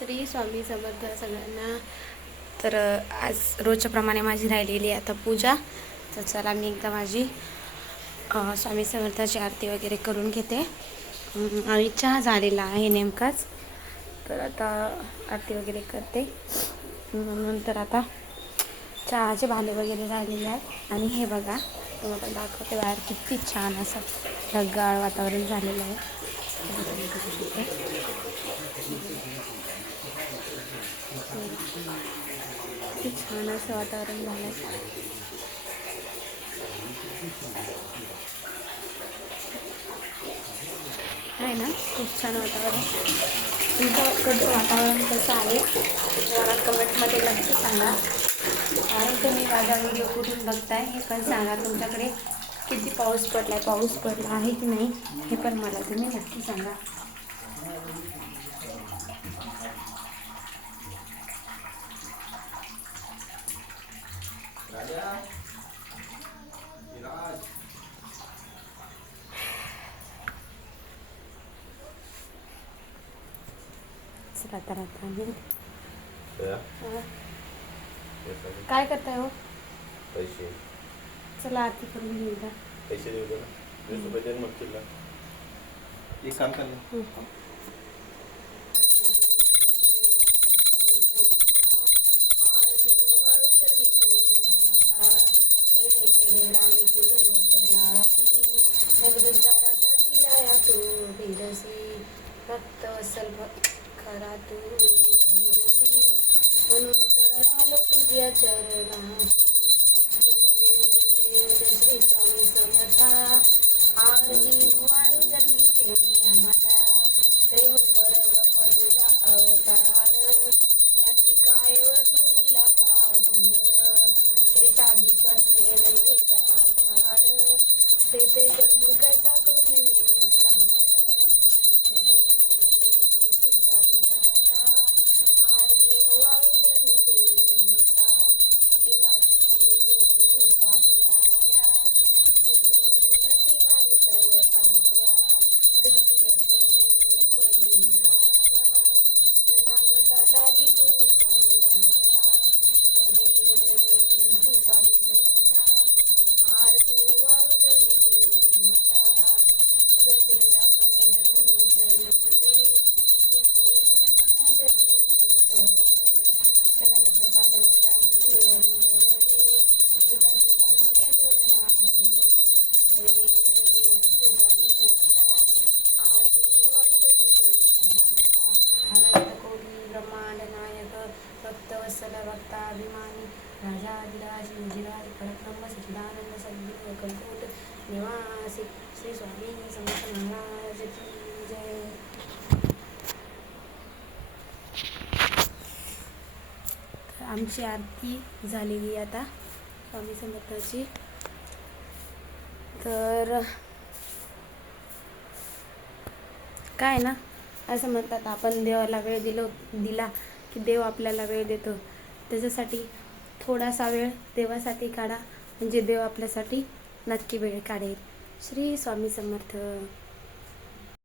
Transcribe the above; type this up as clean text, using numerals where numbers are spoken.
श्री स्वामी समर्थ सगळ्यांना. तर आज रोजच्या प्रमाणे माझी राहिलेली आता पूजा. तर चला मी एकदा माझी स्वामी समर्थाची आरती वगैरे करून घेते. आणि चहा झालेला आहे नेमकाच. तर आता आरती वगैरे करते. नंतर आता चहाचे भांडे वगैरे राहिलेले आहेत. आणि हे बघा तुम्हाला दाखवते बाहेर किती छान असं ढगाळ वातावरण झालेलं आहे. किती छान असं वातावरण झालं आहे ना. खूप छान वातावरण. तुमच्याकडचं वातावरण कसं आहे मला कमेंटमध्ये नक्की सांगा. कारण तुम्ही माझा व्हिडिओ कुठून बघताय हे पण सांगा. तुमच्याकडे किती पाऊस पडला आहे की नाही हे पण मला तुम्ही नक्की सांगा. चला काय करताय हो? पैसे चला आरती करून घेऊ का? पैसे देऊ का? 20 रुपये दे मग तुला. एक काम कर ना. भक्त वत्सल खरा तू म्हणून शरण आलो तुझ्या चरणाशी. जय श्री स्वामी समर्था. आरती वाळू जन्मी ठेवल्या माता. देऊन परब्रह्म तुझा अवतार. याची काय वर्णुलीला पामर. शेषाधिक असले नयेच्या पार. ते जन्मुळ कैसा करून विस्तार. श्री स्वामी समर्था. आरती वाळू जन्मी ठेवल्या माता. देवाची देव तू स्वामी राया. जन्नती भावे तव पाया. तुझी अर्पण केली पली काया. तनागता तारी तू स्वामी राया. जय देव जय देव जय श्री स्वामी समर्था. आरती वाळू जन्मी ठेवल्या माता. अगणित लीला करून जन्मून उतरले. कीर्ती कुणा चरणी चरण प्रसाद मोठा मुली अनुभवले. गीता सुताना चरणावले. जय देव जय देव जय श्री स्वामी समर्था. आरती वाळू जन्मी ठेवल्या माता. अनंत कोटी ब्रह्मांड नायक भक्त वत्सल भक्ताभिमानी. राजाधिराज योगिराज परब्रह्म सच्चिदानंद सद्गुरू अक्कलकोट निवासी श्री स्वामी समर्थ महाराज की जय. आमची आरती झालेली आता स्वामी समर्थाची. तर काय ना असं म्हणतात आपण देवाला वेळ दिला की देव आपल्याला वेळ देतो. त्याच्यासाठी थोडासा वेळ देवासाठी काढा म्हणजे देव आपल्यासाठी नक्की वेळ काढेल. श्री स्वामी समर्थ.